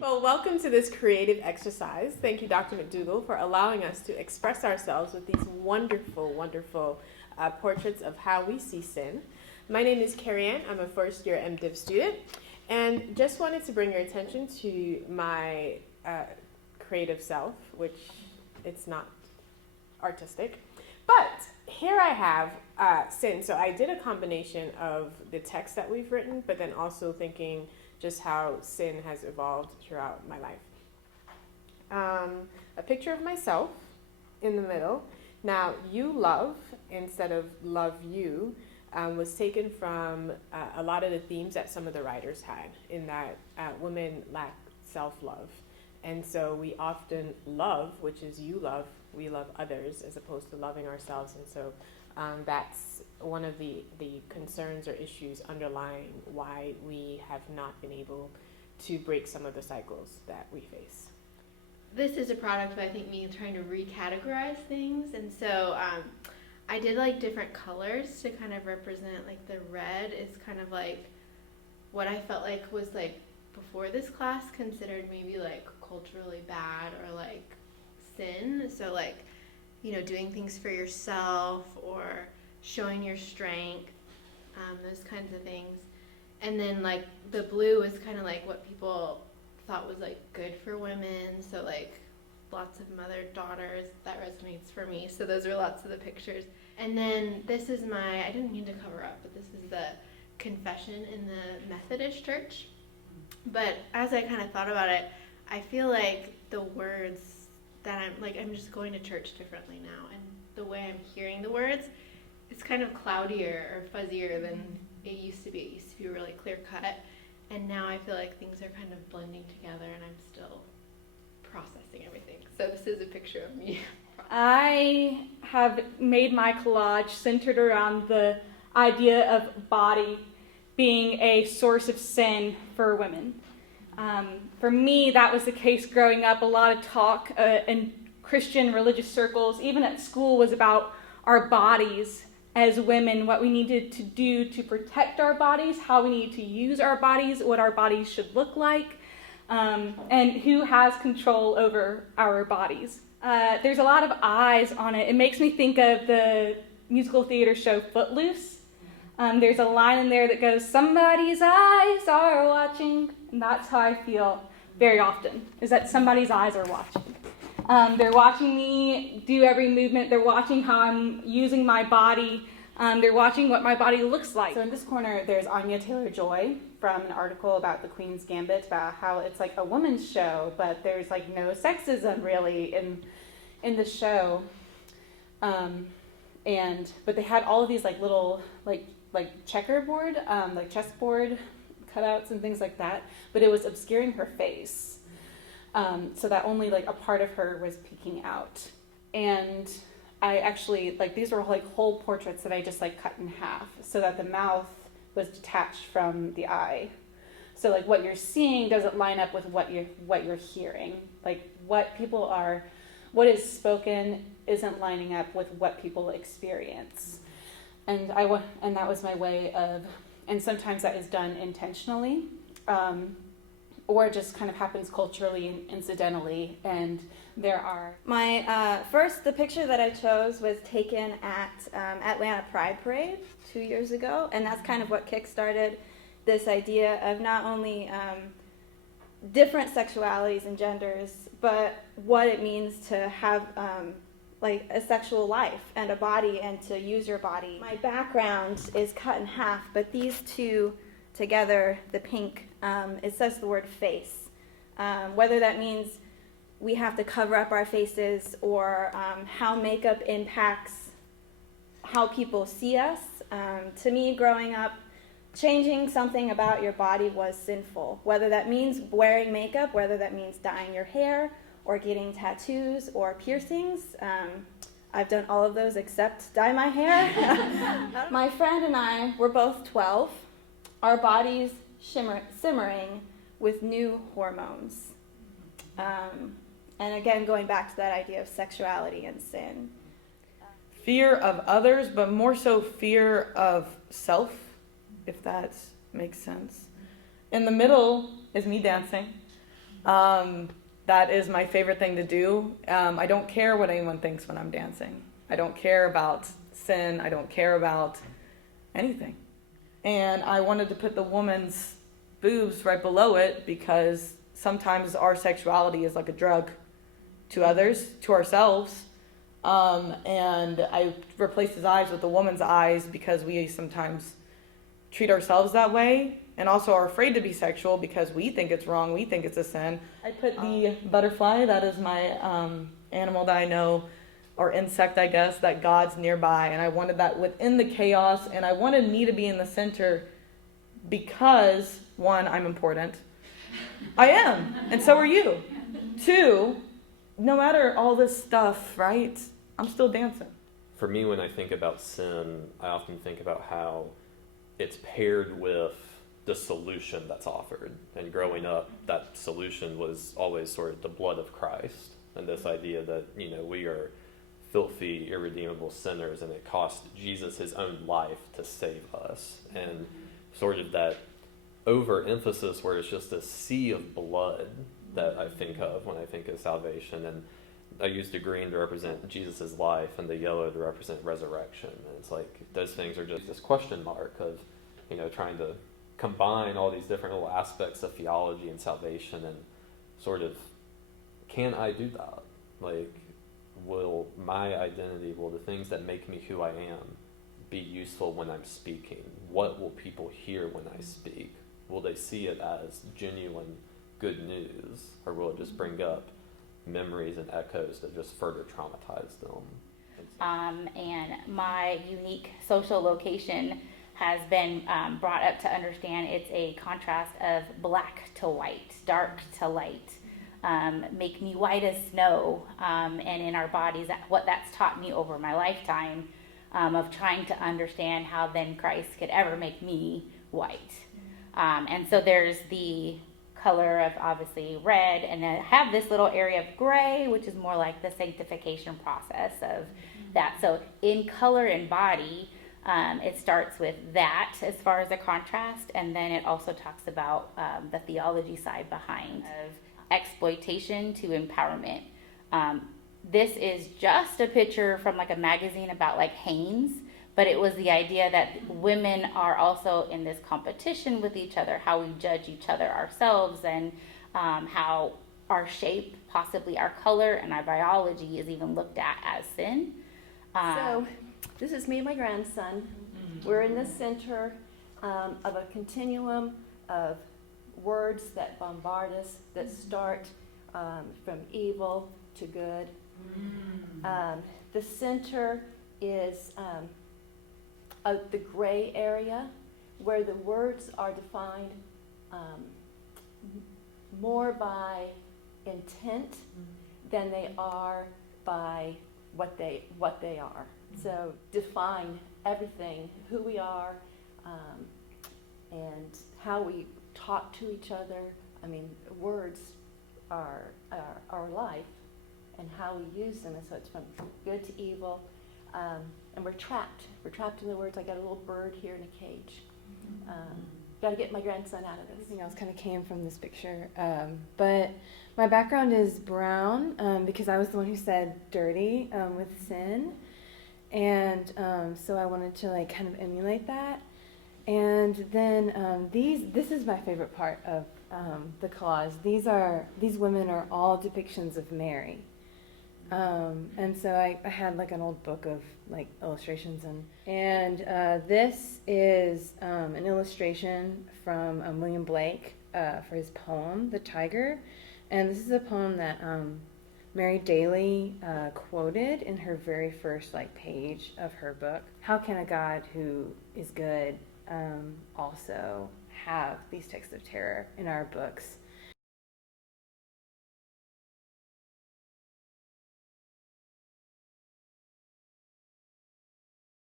Well, welcome to this creative exercise. Thank you, Dr. McDougall, for allowing us to express ourselves with these wonderful, wonderful portraits of how we see sin. My name is Carrie Ann. I'm a first-year MDiv student, and just wanted to bring your attention to my creative self, which it's not artistic. But here I have sin. So I did a combination of the text that we've written, but then also thinking just how sin has evolved throughout my life. A picture of myself in the middle. Now, you love instead of love you was taken from a lot of the themes that some of the writers had, in that women lack self-love. And so we often love, which is you love, we love others, as opposed to loving ourselves. And so that's one of the concerns or issues underlying why we have not been able to break some of the cycles that we face. This is a product of, I think, me trying to recategorize things. And so I did like different colors to kind of represent, like the red is kind of like what I felt like was like before this class considered maybe like culturally bad or like sin. So like, you know, doing things for yourself or showing your strength, those kinds of things. And then like the blue is kind of like what people thought was like good for women. So like lots of mother daughters, that resonates for me. So those are lots of the pictures. And then this is my, I didn't mean to cover up, but this is the confession in the Methodist church. But as I kind of thought about it, I feel like the words that I'm just going to church differently now, and the way I'm hearing the words, it's kind of cloudier or fuzzier than it used to be. It used to be really clear cut, and now I feel like things are kind of blending together, and I'm still processing everything. So this is a picture of me. I have made my collage centered around the idea of body being a source of sin for women. For me, that was the case growing up. A lot of talk in Christian religious circles, even at school, was about our bodies as women, what we needed to do to protect our bodies, how we needed to use our bodies, what our bodies should look like, and who has control over our bodies. There's a lot of eyes on it. It makes me think of the musical theater show Footloose. There's a line in there that goes, "Somebody's eyes are watching," and that's how I feel very often, is that somebody's eyes are watching. They're watching me do every movement. They're watching how I'm using my body. They're watching what my body looks like. So in this corner, there's Anya Taylor-Joy from an article about the Queen's Gambit, about how it's like a woman's show, but there's like no sexism really in the show. But they had all of these like little like checkerboard, like chessboard cutouts and things like that, but it was obscuring her face, so that only like a part of her was peeking out. And I actually, like, these were like whole portraits that I just like cut in half so that the mouth was detached from the eye. So like what you're seeing doesn't line up with what you're hearing. Like what is spoken isn't lining up with what people experience. And that was my way of, and sometimes that is done intentionally, or just kind of happens culturally and incidentally. And there are... The picture that I chose was taken at Atlanta Pride Parade 2 years ago, and that's kind of what kickstarted this idea of not only different sexualities and genders, but what it means to have like a sexual life and a body and to use your body. My background is cut in half, but these two together, the pink, it says the word face. Whether that means we have to cover up our faces or how makeup impacts how people see us. To me, growing up, changing something about your body was sinful. Whether that means wearing makeup, whether that means dyeing your hair, or getting tattoos or piercings. I've done all of those except dye my hair. My friend and I were both 12, our bodies simmering with new hormones. And again, going back to that idea of sexuality and sin. Fear of others, but more so fear of self, if that makes sense. In the middle is me dancing. That is my favorite thing to do. I don't care what anyone thinks when I'm dancing. I don't care about sin. I don't care about anything. And I wanted to put the woman's boobs right below it because sometimes our sexuality is like a drug to others, to ourselves. And I replaced his eyes with the woman's eyes because we sometimes treat ourselves that way and also are afraid to be sexual because we think it's wrong, we think it's a sin. I put the butterfly, that is my animal that I know, or insect, I guess, that God's nearby, and I wanted that within the chaos, and I wanted me to be in the center because, one, I'm important. I am, and so are you. Two, no matter all this stuff, right, I'm still dancing. For me, when I think about sin, I often think about how it's paired with the solution that's offered. And growing up, that solution was always sort of the blood of Christ, and this idea that, you know, we are filthy, irredeemable sinners, and it cost Jesus his own life to save us. And sort of that overemphasis where it's just a sea of blood that I think of when I think of salvation. And I used the green to represent Jesus' life and the yellow to represent resurrection. And it's like those things are just this question mark of, you know, trying to combine all these different little aspects of theology and salvation and sort of, can I do that? Like, will my identity, will the things that make me who I am be useful when I'm speaking? What will people hear when I speak? Will they see it as genuine good news, or will it just bring up memories and echoes that just further traumatize them? And my unique social location has been brought up to understand it's a contrast of black to white, dark to light. Make me white as snow, and in our bodies, what that's taught me over my lifetime of trying to understand how then Christ could ever make me white. And so there's the color of obviously red, and then I have this little area of gray, which is more like the sanctification process of that. So in color and body, it starts with that as far as a contrast, and then it also talks about the theology side behind of exploitation to empowerment. This is just a picture from like a magazine about like Hanes, but it was the idea that women are also in this competition with each other, how we judge each other ourselves, and how our shape, possibly our color, and our biology is even looked at as sin. So this is me and my grandson. We're in the center of a continuum of words that bombard us, that start from evil to good. The center is the gray area where the words are defined more by intent than they are by what they are. So define everything, who we are, and how we talk to each other. I mean, words are our life and how we use them. And so it's from good to evil. And we're trapped. We're trapped in the words. I got a little bird here in a cage. Got to get my grandson out of this. Everything else kind of came from this picture. But my background is brown because I was the one who said dirty with sin. And so I wanted to like kind of emulate that. And then this is my favorite part of the collage. These women are all depictions of Mary. And so I had like an old book of like illustrations, and this is an illustration from William Blake for his poem, The Tiger. And this is a poem that Mary Daly quoted in her very first like page of her book. How can a God who is good also have these texts of terror in our books?